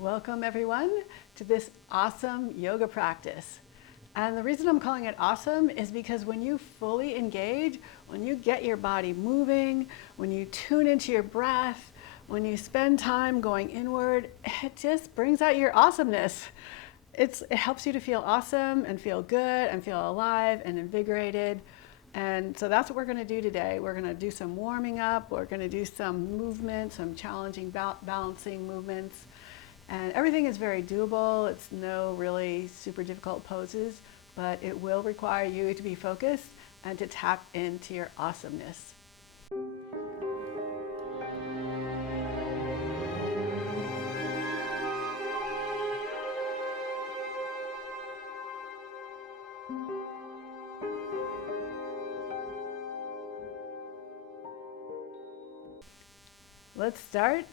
Welcome everyone to this awesome yoga practice. And the reason I'm calling it awesome is because when you fully engage, when you get your body moving, when you tune into your breath, when you spend time going inward, it just brings out your awesomeness. It helps you to feel awesome and feel good and feel alive and invigorated. And so that's what we're going to do today. We're going to do some warming up. We're going to do some movement, some challenging balancing movements. And everything is very doable. It's no really super difficult poses, but it will require you to be focused and to tap into your awesomeness. Let's start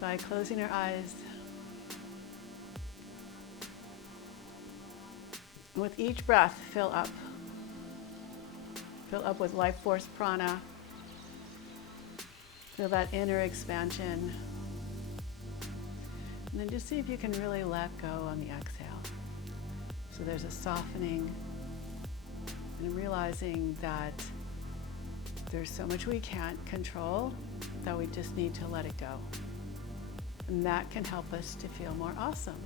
by closing our eyes. With each breath, fill up. Fill up with life force prana. Feel that inner expansion. And then just see if you can really let go on the exhale. So there's a softening and realizing that there's so much we can't control that we just need to let it go. And that can help us to feel more awesome.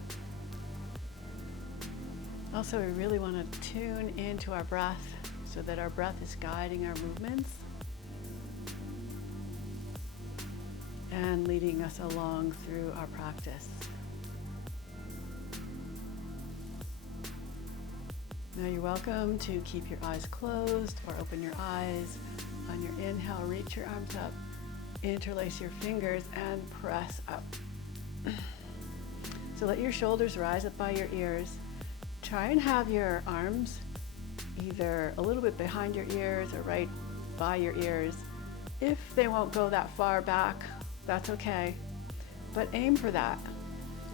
Also, we really want to tune into our breath so that our breath is guiding our movements and leading us along through our practice. Now you're welcome to keep your eyes closed or open your eyes. On your inhale, reach your arms up, interlace your fingers, and press up. So let your shoulders rise up by your ears. Try and have your arms either a little bit behind your ears or right by your ears. If they won't go that far back, that's okay, but aim for that.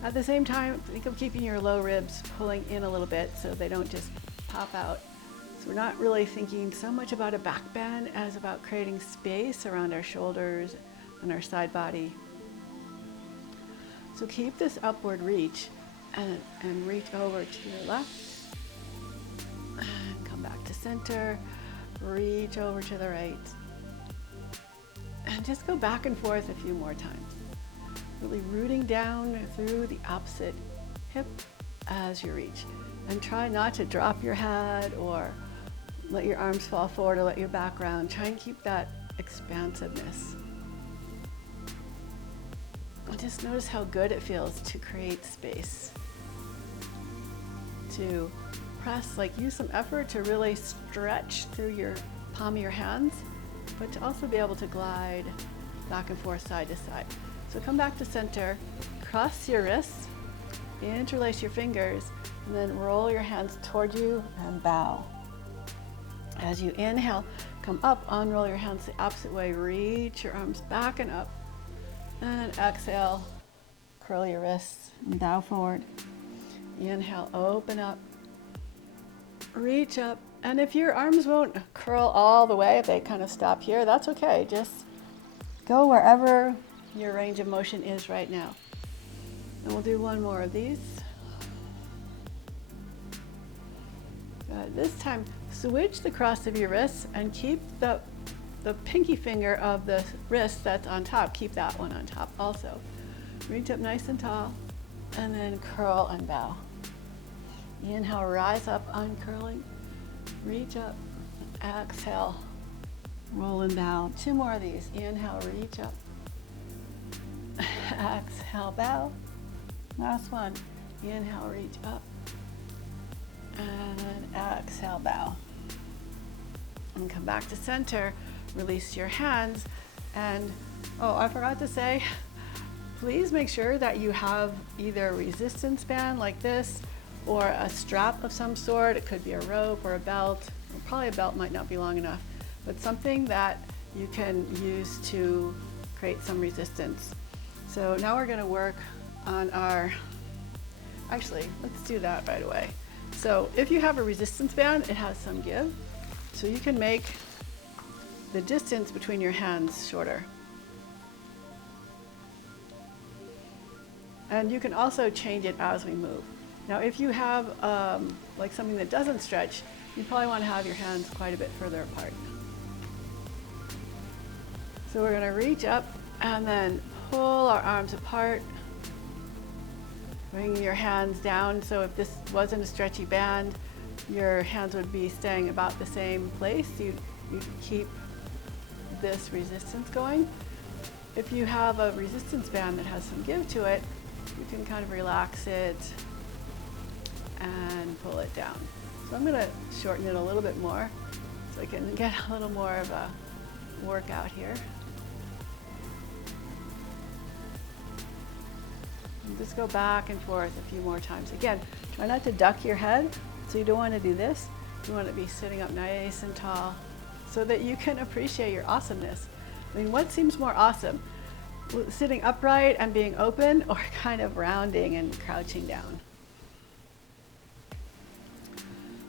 At the same time, think of keeping your low ribs pulling in a little bit so they don't just pop out. So we're not really thinking so much about a back bend as about creating space around our shoulders and our side body. So keep this upward reach and reach over to your left and come back to center, reach over to the right, and just go back and forth a few more times, really rooting down through the opposite hip as you reach. And try not to drop your head or let your arms fall forward or let your back round. Try and keep that expansiveness. Just notice how good it feels to create space, to press, like use some effort to really stretch through your palm of your hands, but to also be able to glide back and forth side to side. So come back to center, cross your wrists, interlace your fingers, and then roll your hands toward you and bow. As you inhale, come up, unroll your hands the opposite way, reach your arms back and up. And exhale, curl your wrists and bow forward. Inhale, open up, reach up. And if your arms won't curl all the way, if they kind of stop here, that's okay. Just go wherever your range of motion is right now. And we'll do one more of these. Good. This time, switch the cross of your wrists and keep the pinky finger of the wrist that's on top, keep that one on top also. Reach up nice and tall, and then curl and bow. Inhale, rise up, uncurling. Reach up, exhale, roll and bow. Two more of these. Inhale, reach up. Exhale, bow. Last one. Inhale, reach up. And exhale, bow. And come back to center. Release your hands, and I forgot to say, please make sure that you have either a resistance band like this or a strap of some sort. It could be a rope or a belt. Probably a belt might not be long enough, but something that you can use to create some resistance. So now we're going to work on actually, let's do that right away. So if you have a resistance band, it has some give, so you can make the distance between your hands shorter. And you can also change it as we move. Now, if you have like something that doesn't stretch, you probably want to have your hands quite a bit further apart. So we're going to reach up and then pull our arms apart. Bring your hands down. So if this wasn't a stretchy band, your hands would be staying about the same place. You keep this resistance going. If you have a resistance band that has some give to it, you can kind of relax it and pull it down. So I'm going to shorten it a little bit more so I can get a little more of a workout here. And just go back and forth a few more times. Again, try not to duck your head. So you don't want to do this. You want to be sitting up nice and tall so that you can appreciate your awesomeness. I mean, what seems more awesome? Sitting upright and being open, or kind of rounding and crouching down?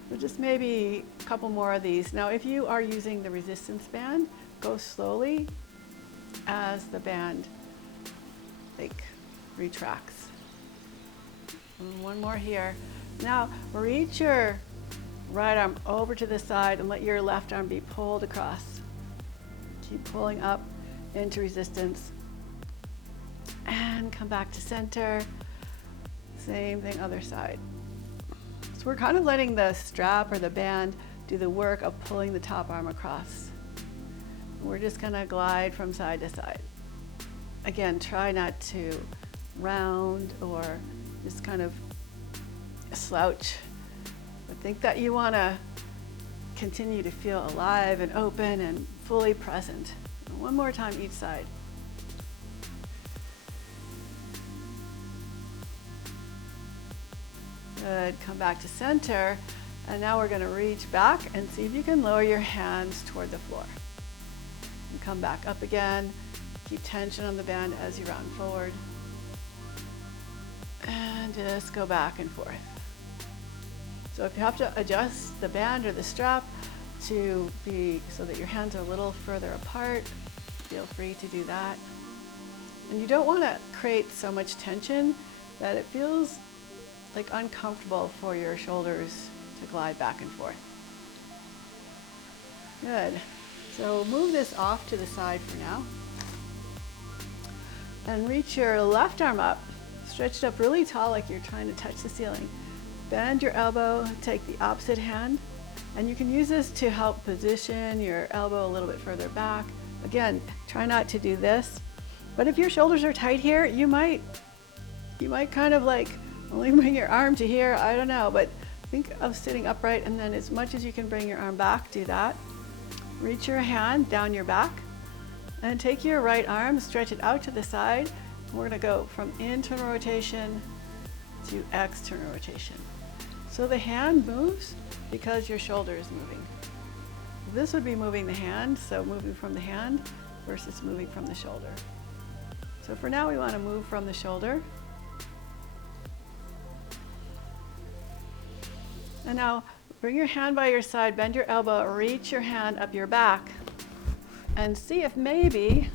So just maybe a couple more of these. Now, if you are using the resistance band, go slowly as the band retracts. And one more here. Now, reach your right arm over to the side and let your left arm be pulled across. Keep pulling up into resistance. And come back to center. Same thing, other side. So we're kind of letting the strap or the band do the work of pulling the top arm across. We're just going to glide from side to side. Again, try not to round or just kind of slouch, but think that you want to continue to feel alive and open and fully present. And one more time each side. Good. Come back to center, and now we're going to reach back and see if you can lower your hands toward the floor. And come back up again. Keep tension on the band as you round forward. And just go back and forth. So if you have to adjust the band or the strap to be so that your hands are a little further apart, feel free to do that. And you don't want to create so much tension that it feels like uncomfortable for your shoulders to glide back and forth. Good. So move this off to the side for now. And reach your left arm up. Stretch it up really tall like you're trying to touch the ceiling. Bend your elbow, take the opposite hand, and you can use this to help position your elbow a little bit further back. Again, try not to do this, but if your shoulders are tight here, you might kind of like only bring your arm to here, I don't know, but think of sitting upright, and then as much as you can bring your arm back, do that. Reach your hand down your back, and take your right arm, stretch it out to the side. We're gonna go from internal rotation to external rotation. So the hand moves because your shoulder is moving. This would be moving the hand, so moving from the hand versus moving from the shoulder. So for now, we want to move from the shoulder. And now bring your hand by your side, bend your elbow, reach your hand up your back, and see if maybe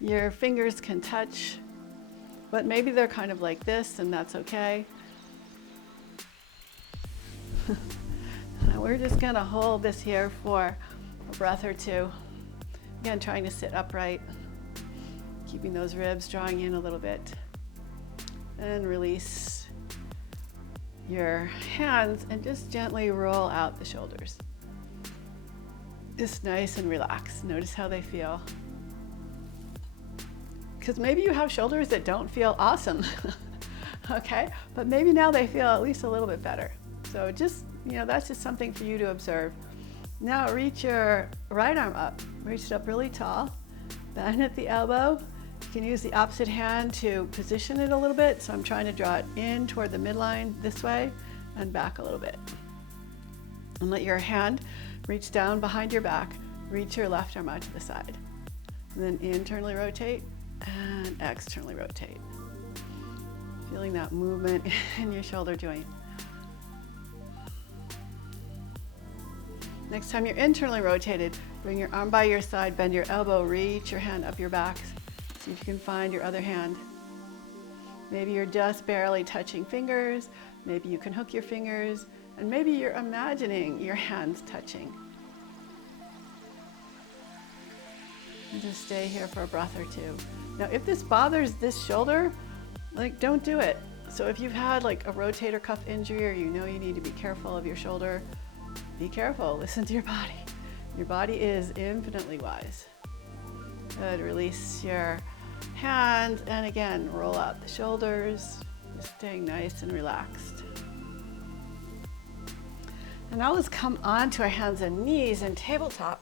your fingers can touch, but maybe they're kind of like this, and that's okay. We're just going to hold this here for a breath or two. Again, trying to sit upright, keeping those ribs drawing in a little bit. And release your hands and just gently roll out the shoulders. Just nice and relaxed. Notice how they feel. Because maybe you have shoulders that don't feel awesome, okay? But maybe now they feel at least a little bit better. So just, that's just something for you to observe. Now reach your right arm up. Reach it up really tall. Bend at the elbow. You can use the opposite hand to position it a little bit. So I'm trying to draw it in toward the midline this way and back a little bit. And let your hand reach down behind your back. Reach your left arm out to the side. And then internally rotate and externally rotate. Feeling that movement in your shoulder joint. Next time you're internally rotated, bring your arm by your side, bend your elbow, reach your hand up your back. See if you can find your other hand. Maybe you're just barely touching fingers. Maybe you can hook your fingers, and maybe you're imagining your hands touching. And just stay here for a breath or two. Now, if this bothers this shoulder, like, don't do it. So if you've had like a rotator cuff injury, or you know you need to be careful of your shoulder, be careful. Listen to your body. Your body is infinitely wise. Good. Release your hands, and again, roll out the shoulders, just staying nice and relaxed. And now let's come onto our hands and knees in tabletop.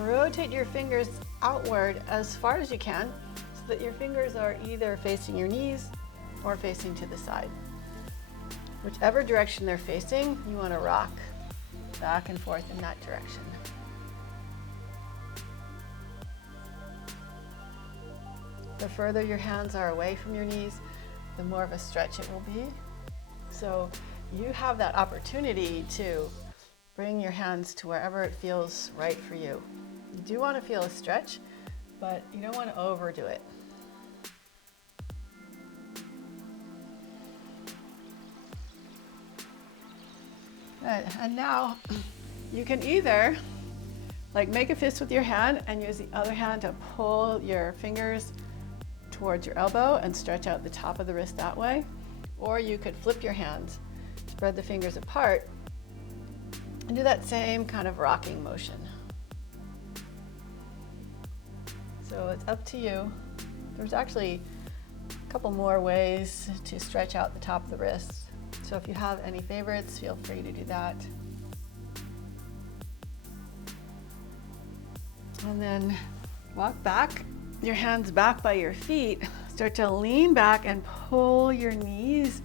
Rotate your fingers outward as far as you can so that your fingers are either facing your knees or facing to the side. Whichever direction they're facing, you want to rock back and forth in that direction. The further your hands are away from your knees, the more of a stretch it will be. So you have that opportunity to bring your hands to wherever it feels right for you. You do want to feel a stretch, but you don't want to overdo it. Good. And now you can either like make a fist with your hand and use the other hand to pull your fingers towards your elbow and stretch out the top of the wrist that way. Or you could flip your hands, spread the fingers apart, and do that same kind of rocking motion. So it's up to you. There's actually a couple more ways to stretch out the top of the wrist. So if you have any favorites, feel free to do that. And then walk back, your hands back by your feet. Start to lean back and pull your knees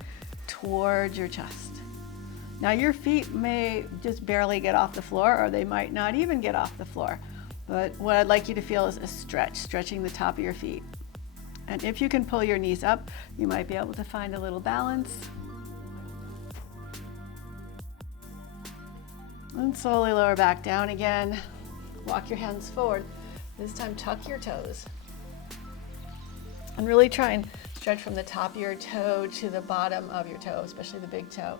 towards your chest. Now your feet may just barely get off the floor, or they might not even get off the floor. But what I'd like you to feel is a stretch, stretching the top of your feet. And if you can pull your knees up, you might be able to find a little balance. And slowly lower back down again. Walk your hands forward. This time tuck your toes. And really try and stretch from the top of your toe to the bottom of your toe, especially the big toe.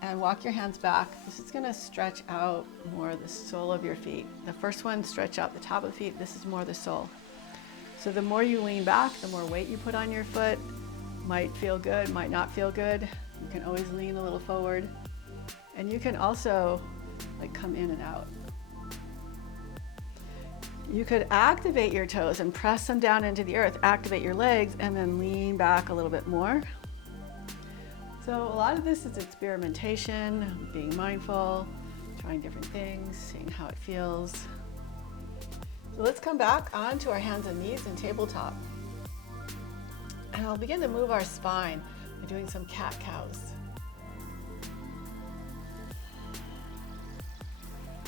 And walk your hands back. This is going to stretch out more the sole of your feet. The first one, stretch out the top of the feet. This is more the sole. So the more you lean back, the more weight you put on your foot. Might feel good, might not feel good. You can always lean a little forward. And you can also like come in and out. You could activate your toes and press them down into the earth, activate your legs, and then lean back a little bit more. So a lot of this is experimentation, being mindful, trying different things, seeing how it feels. So let's come back onto our hands and knees in tabletop. And I'll begin to move our spine by doing some cat-cows.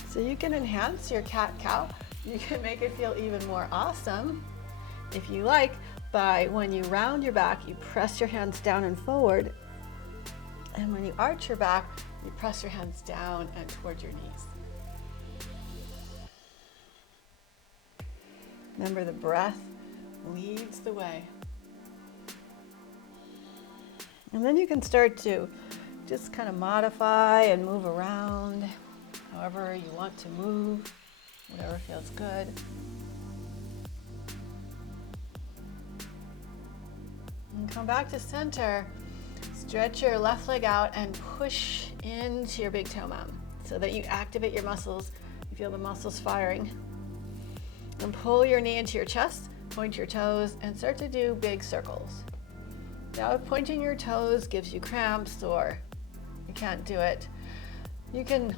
So you can enhance your cat-cow. You can make it feel even more awesome, if you like, by when you round your back, you press your hands down and forward. And when you arch your back, you press your hands down and towards your knees. Remember, the breath leads the way. And then you can start to just kind of modify and move around however you want to move, whatever feels good. And come back to center. Stretch your left leg out and push into your big toe mound so that you activate your muscles. You feel the muscles firing. And pull your knee into your chest, point your toes, and start to do big circles. Now, if pointing your toes gives you cramps or you can't do it, you can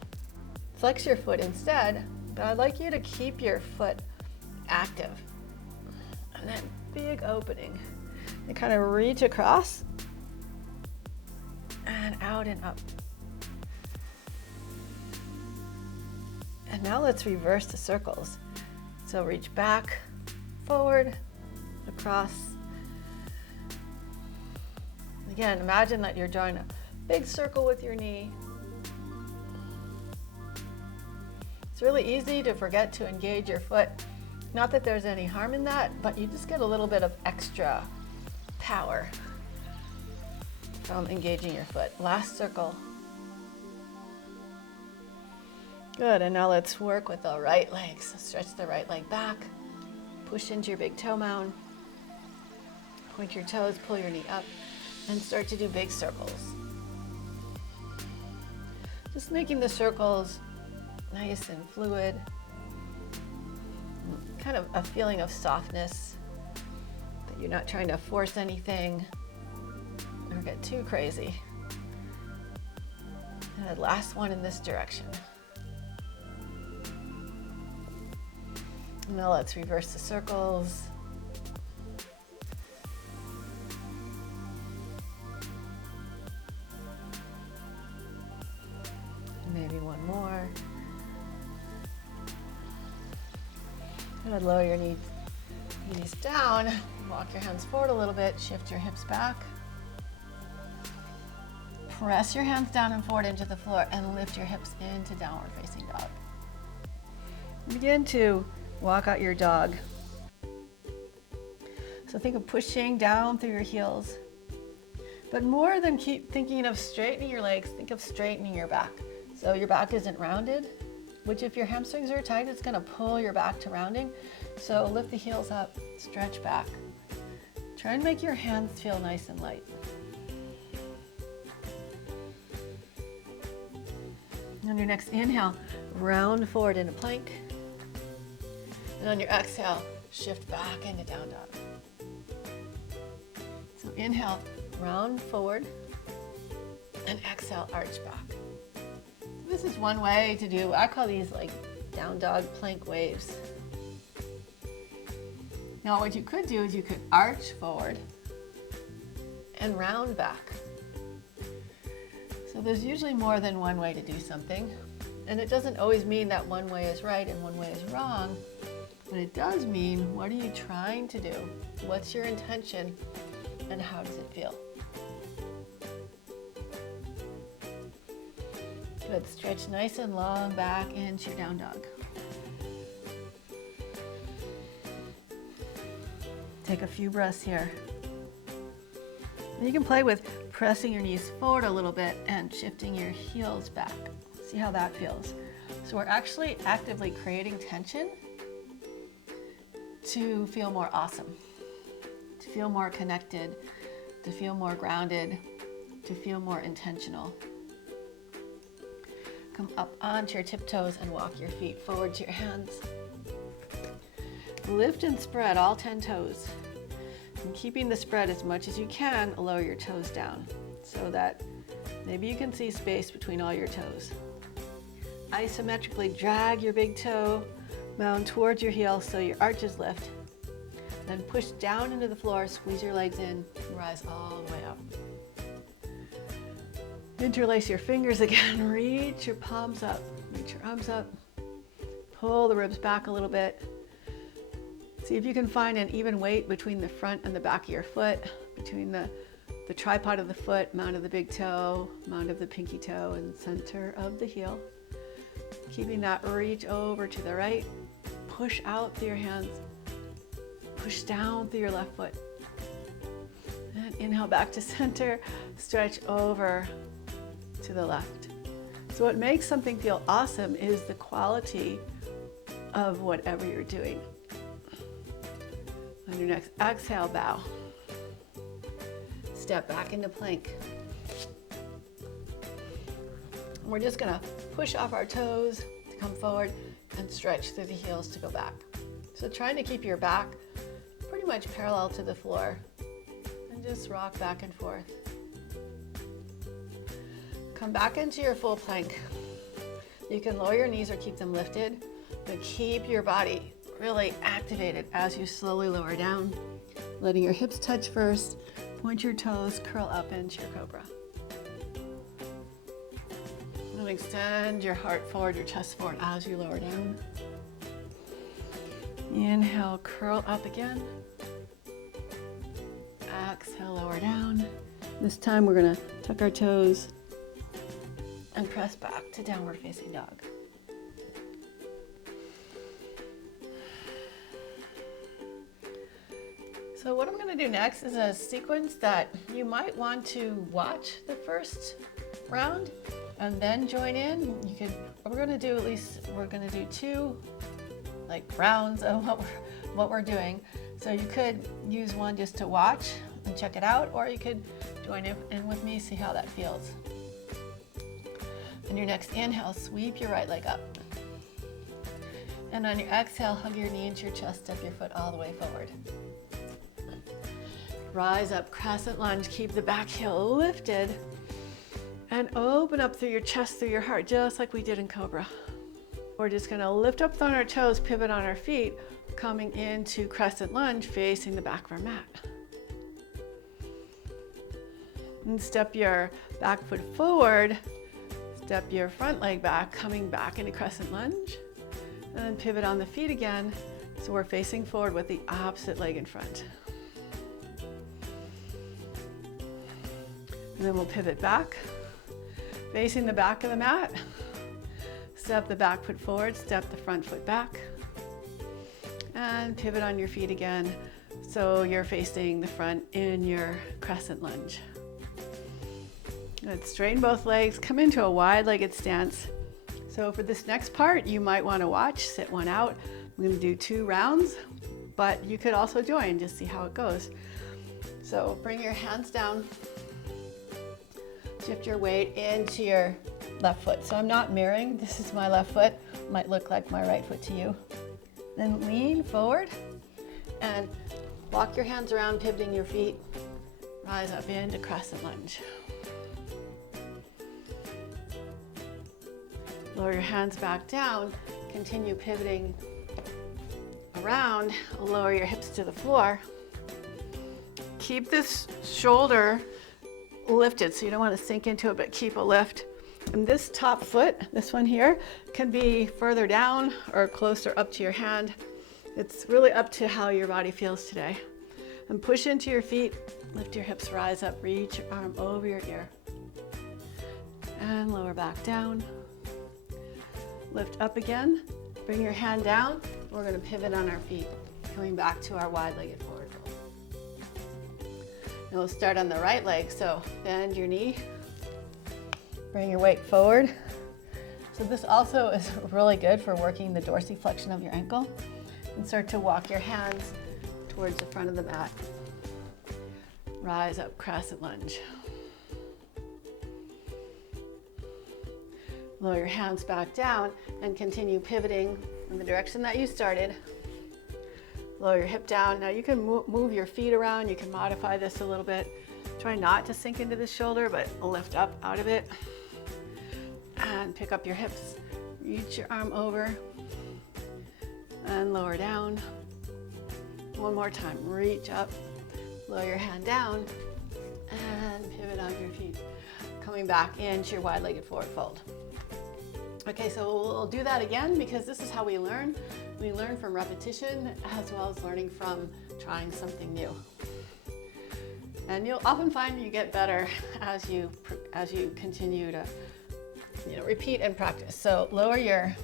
flex your foot instead, but I'd like you to keep your foot active. And then big opening. And kind of reach across and out and up. And now let's reverse the circles. So reach back, forward, across. Again, imagine that you're drawing a big circle with your knee. It's really easy to forget to engage your foot. Not that there's any harm in that, but you just get a little bit of extra power from engaging your foot. Last circle. Good, and now let's work with the right leg. So stretch the right leg back, push into your big toe mound, point your toes, pull your knee up, and start to do big circles. Just making the circles nice and fluid, kind of a feeling of softness, that you're not trying to force anything or get too crazy. And the last one in this direction. Now let's reverse the circles. Maybe one more. Good, lower your knees down, walk your hands forward a little bit, shift your hips back. Press your hands down and forward into the floor and lift your hips into downward facing dog. Begin to walk out your dog. So think of pushing down through your heels. But more than keep thinking of straightening your legs, think of straightening your back. So your back isn't rounded, which if your hamstrings are tight, it's gonna pull your back to rounding. So lift the heels up, stretch back. Try and make your hands feel nice and light. On your next inhale, round forward into plank. And on your exhale, shift back into down dog. So inhale, round forward, and exhale, arch back. This is one way to do, I call these like down dog plank waves. Now what you could do is you could arch forward and round back. So there's usually more than one way to do something. And it doesn't always mean that one way is right and one way is wrong. But it does mean, what are you trying to do? What's your intention? And how does it feel? Good, stretch nice and long back into your down dog. Take a few breaths here. And you can play with pressing your knees forward a little bit and shifting your heels back. See how that feels. So we're actually actively creating tension to feel more awesome, to feel more connected, to feel more grounded, to feel more intentional. Come up onto your tiptoes and walk your feet forward to your hands. Lift and spread all 10 toes. And keeping the spread as much as you can, lower your toes down so that maybe you can see space between all your toes. Isometrically drag your big toe mound towards your heel so your arches lift. Then push down into the floor, squeeze your legs in, rise all the way up. Interlace your fingers again, reach your palms up, reach your arms up, pull the ribs back a little bit. See if you can find an even weight between the front and the back of your foot, between the tripod of the foot, mound of the big toe, mound of the pinky toe, and center of the heel. Keeping that reach over to the right, push out through your hands, push down through your left foot. And inhale back to center, stretch over to the left. So what makes something feel awesome is the quality of whatever you're doing. On your next exhale, bow. Step back into plank. We're just gonna push off our toes to come forward and stretch through the heels to go back. So trying to keep your back pretty much parallel to the floor and just rock back and forth. Come back into your full plank. You can lower your knees or keep them lifted, but keep your body really activated as you slowly lower down, letting your hips touch first, point your toes, curl up into your cobra. And extend your heart forward, your chest forward as you lower down. Inhale, curl up again. Exhale, lower down. This time we're gonna tuck our toes and press back to downward facing dog. So what I'm going to do next is a sequence that you might want to watch the first round and then join in. We're going to do 2 like rounds of what we're doing. So you could use one just to watch and check it out, or you could join in with me, see how that feels. On your next inhale, sweep your right leg up. And on your exhale, hug your knee into your chest, step your foot all the way forward. Rise up, crescent lunge, keep the back heel lifted, and open up through your chest, through your heart, just like we did in Cobra. We're just gonna lift up on our toes, pivot on our feet, coming into crescent lunge, facing the back of our mat. And step your back foot forward, step your front leg back, coming back into crescent lunge, and then pivot on the feet again, so we're facing forward with the opposite leg in front. And then we'll pivot back, facing the back of the mat. Step the back foot forward, step the front foot back, and pivot on your feet again, so you're facing the front in your crescent lunge. Good. Straighten both legs, come into a wide-legged stance. So for this next part, you might want to watch, sit one out. I'm going to do 2 rounds, but you could also join, just see how it goes. So bring your hands down. Shift your weight into your left foot. So I'm not mirroring, this is my left foot. Might look like my right foot to you. Then lean forward and walk your hands around, pivoting your feet. Rise up into crescent lunge. Lower your hands back down, continue pivoting around, lower your hips to the floor. Keep this shoulder lifted, so you don't want to sink into it, but keep a lift. And this top foot, this one here, can be further down or closer up to your hand. It's really up to how your body feels today. And push into your feet, lift your hips, rise up, reach your arm over your ear. And lower back down. Lift up again, bring your hand down. We're going to pivot on our feet, coming back to our wide-legged forward fold. And we'll start on the right leg, so bend your knee, bring your weight forward. So this also is really good for working the dorsiflexion of your ankle. And start to walk your hands towards the front of the mat. Rise up, crescent lunge. Lower your hands back down and continue pivoting in the direction that you started. Lower your hip down. Now you can move your feet around. You can modify this a little bit. Try not to sink into the shoulder, but lift up out of it. And pick up your hips. Reach your arm over and lower down. One more time. Reach up, lower your hand down, and pivot on your feet. Coming back into your wide-legged forward fold. Okay, so we'll do that again because this is how we learn. We learn from repetition as well as learning from trying something new. And you'll often find you get better as you continue to repeat and practice. So lower your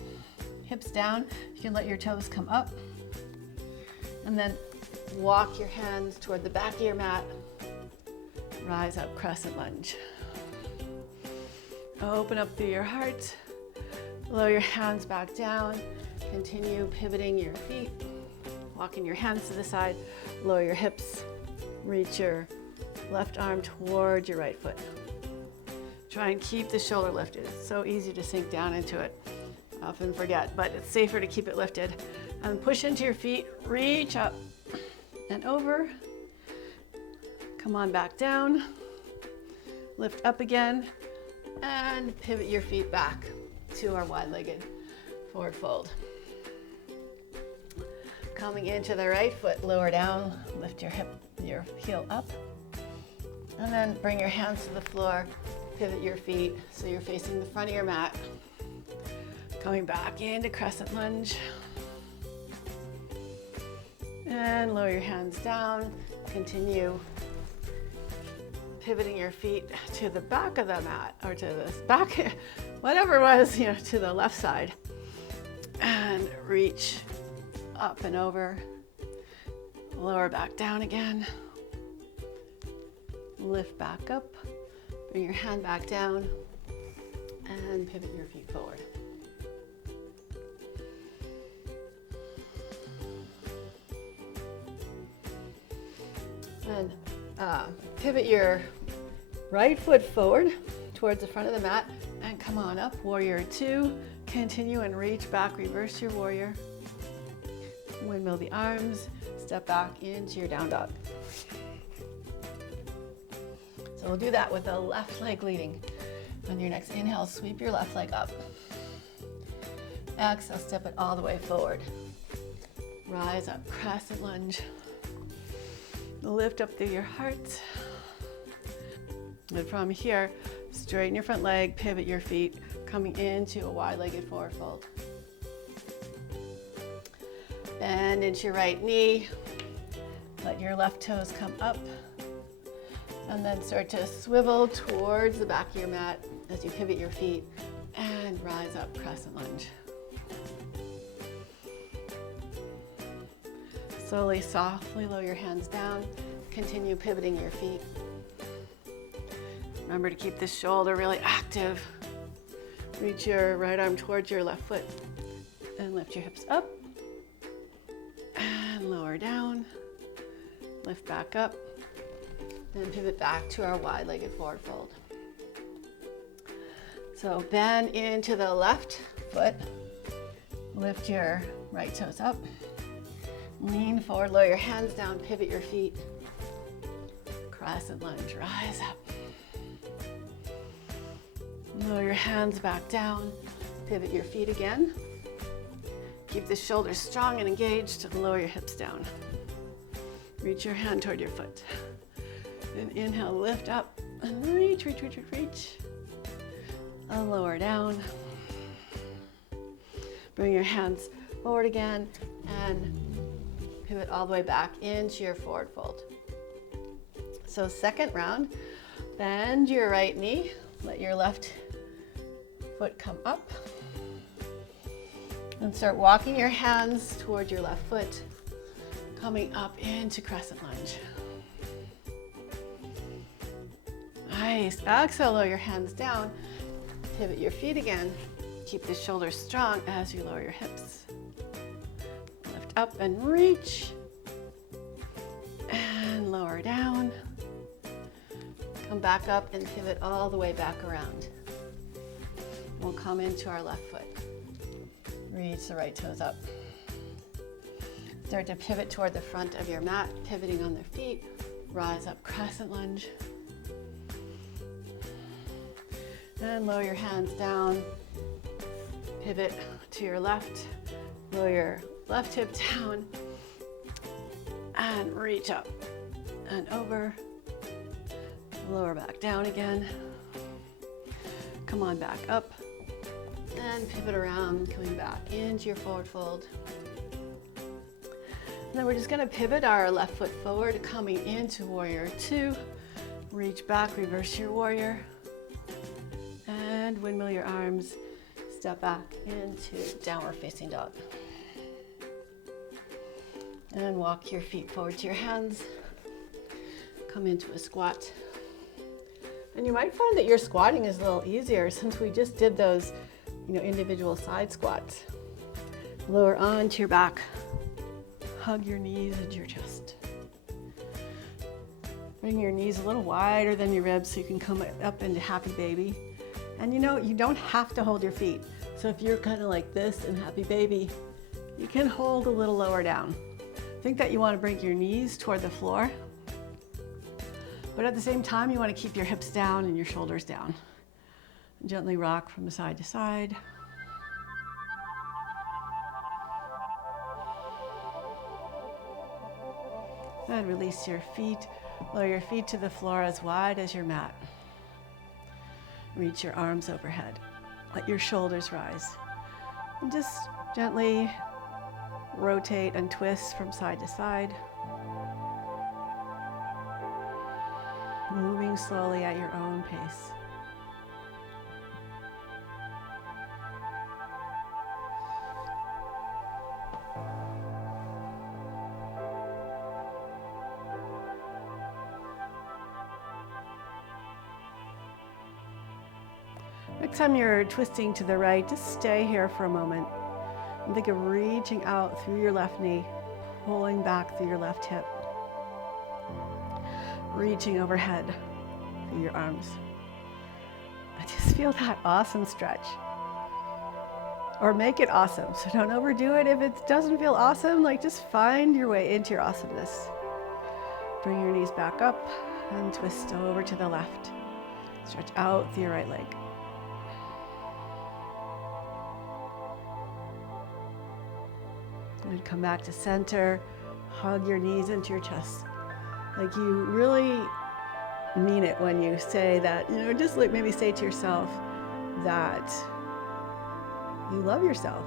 hips down. You can let your toes come up. And then walk your hands toward the back of your mat. Rise up, crescent lunge. Open up through your heart. Lower your hands back down. Continue pivoting your feet. Walking your hands to the side. Lower your hips. Reach your left arm toward your right foot. Try and keep the shoulder lifted. It's so easy to sink down into it. I often forget, but it's safer to keep it lifted. And push into your feet. Reach up and over. Come on back down. Lift up again. And pivot your feet back to our wide-legged forward fold. Coming into the right foot, lower down, lift your heel up, and then bring your hands to the floor, pivot your feet so you're facing the front of your mat. Coming back into crescent lunge. And lower your hands down, continue pivoting your feet to the back of the mat, or to the back, whatever it was, to the left side. And reach up and over. Lower back down again. Lift back up. Bring your hand back down and pivot your feet forward. And pivot your right foot forward towards the front of the mat and come on up. Warrior two. Continue and reach back. Reverse your warrior. Windmill the arms. Step back into your down dog. So we'll do that with the left leg leading. On your next inhale, sweep your left leg up. Exhale, step it all the way forward. Rise up, crescent lunge. Lift up through your heart. And from here, straighten your front leg, pivot your feet, coming into a wide-legged forward fold. Bend into your right knee. Let your left toes come up. And then start to swivel towards the back of your mat as you pivot your feet and rise up, crescent lunge. Slowly, softly lower your hands down. Continue pivoting your feet. Remember to keep the shoulder really active. Reach your right arm towards your left foot and lift your hips up and lower down. Lift back up. And pivot back to our wide-legged forward fold. So bend into the left foot. Lift your right toes up. Lean forward, lower your hands down, pivot your feet. Crescent lunge, rise up. Lower your hands back down, pivot your feet again. Keep the shoulders strong and engaged, and lower your hips down. Reach your hand toward your foot. And inhale, lift up and reach, reach, reach, reach, reach. And lower down. Bring your hands forward again and pivot all the way back into your forward fold. So second round, bend your right knee. Let your left foot come up. And start walking your hands toward your left foot, coming up into crescent lunge. Nice. Exhale, lower your hands down. Pivot your feet again. Keep the shoulders strong as you lower your hips. Lift up and reach. And lower down. Come back up and pivot all the way back around. We'll come into our left foot. Reach the right toes up. Start to pivot toward the front of your mat, pivoting on their feet. Rise up, crescent lunge. And lower your hands down. Pivot to your left. Lower your left hip down. And reach up and over. Lower back down again. Come on back up. And pivot around, coming back into your forward fold. And then we're just going to pivot our left foot forward, coming into warrior two. Reach back, reverse your warrior. And windmill your arms. Step back into downward facing dog. And walk your feet forward to your hands. Come into a squat. And you might find that your squatting is a little easier since we just did those, individual side squats. Lower onto your back. Hug your knees into your chest. Bring your knees a little wider than your ribs so you can come up into happy baby. And you don't have to hold your feet. So if you're kind of like this in happy baby, you can hold a little lower down. Think that you want to bring your knees toward the floor. But at the same time, you want to keep your hips down and your shoulders down. Gently rock from side to side. And release your feet. Lower your feet to the floor as wide as your mat. Reach your arms overhead. Let your shoulders rise. And just gently rotate and twist from side to side. Moving slowly at your own pace. Next time you're twisting to the right, just stay here for a moment and think of reaching out through your left knee, pulling back through your left hip, reaching overhead through your arms. I just feel that awesome stretch. Or make it awesome, so don't overdo it. If it doesn't feel awesome, like just find your way into your awesomeness. Bring your knees back up and twist over to the left. Stretch out through your right leg. And come back to center. Hug your knees into your chest. Like you really mean it when you say that, just like maybe say to yourself that you love yourself.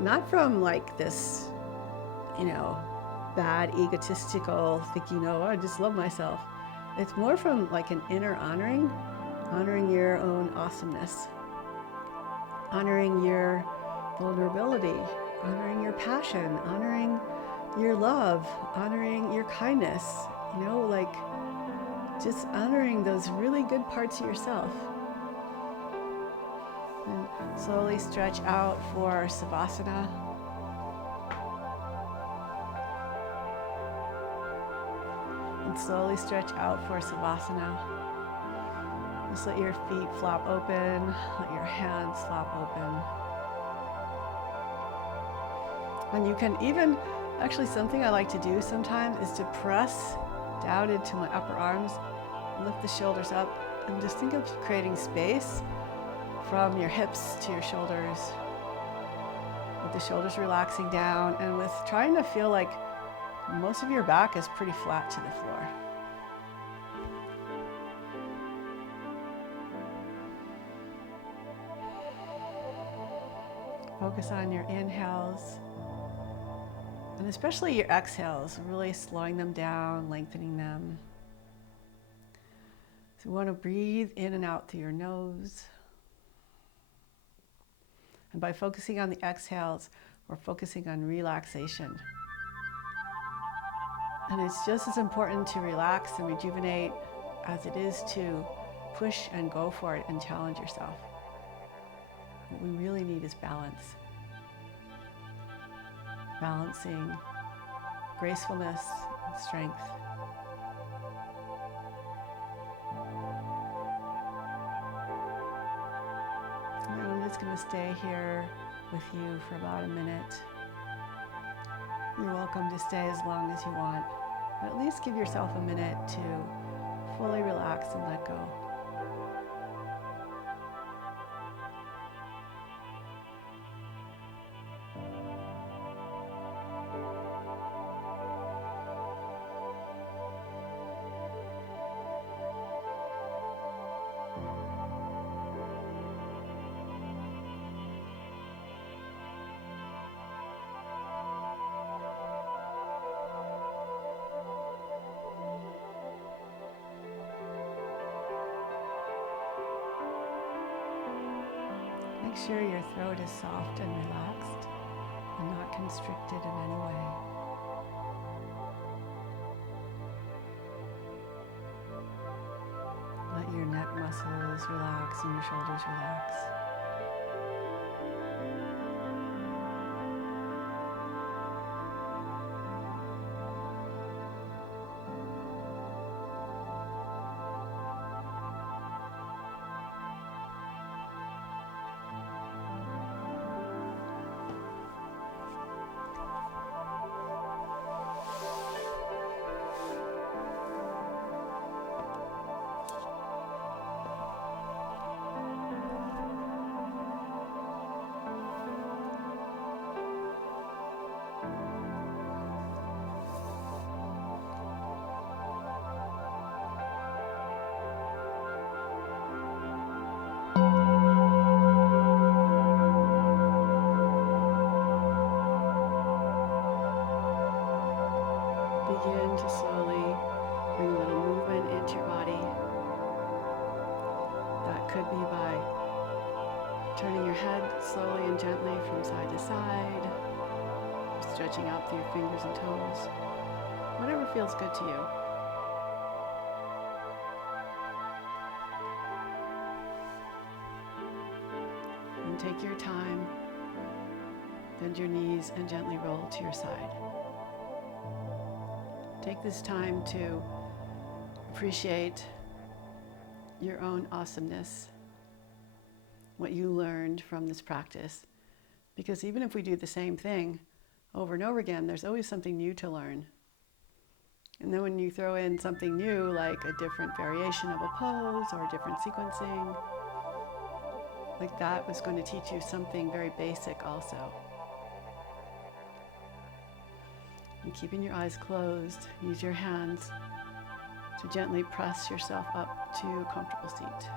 Not from like this, bad egotistical thinking, I just love myself. It's more from like an inner honoring your own awesomeness, honoring your vulnerability, honoring your passion, honoring your love, honoring your kindness, like just honoring those really good parts of yourself. And slowly stretch out for Savasana. And slowly stretch out for Savasana. Just let your feet flop open, let your hands flop open. And you can even, actually something I like to do sometimes is to press down into my upper arms, lift the shoulders up, and just think of creating space from your hips to your shoulders, with the shoulders relaxing down and with trying to feel like most of your back is pretty flat to the floor. Focus on your inhales and especially your exhales, really slowing them down, lengthening them. So you want to breathe in and out through your nose. And by focusing on the exhales, we're focusing on relaxation. And it's just as important to relax and rejuvenate as it is to push and go for it and challenge yourself. What we really need is balance. Balancing gracefulness and strength. And I'm just going to stay here with you for about a minute. You're welcome to stay as long as you want, but at least give yourself a minute to fully relax and let go. Make sure your throat is soft and relaxed and not constricted in any way. Let your neck muscles relax and your shoulders relax. Begin to slowly bring a little movement into your body. That could be by turning your head slowly and gently from side to side, stretching out through your fingers and toes, whatever feels good to you. take your time, bend your knees and gently roll to your side. Take this time to appreciate your own awesomeness, what you learned from this practice. Because even if we do the same thing over and over again, there's always something new to learn. And then when you throw in something new, like a different variation of a pose or a different sequencing, like that was going to teach you something very basic also. And keeping your eyes closed, use your hands to gently press yourself up to a comfortable seat.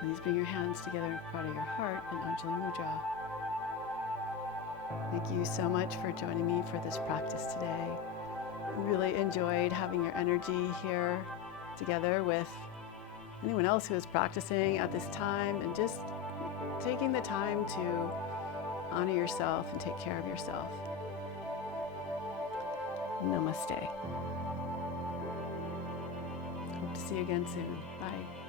Please bring your hands together in front of your heart in Anjali Mudra. Thank you so much for joining me for this practice today. I really enjoyed having your energy here together with anyone else who is practicing at this time, and just taking the time to honor yourself and take care of yourself. Namaste. Hope to see you again soon. Bye.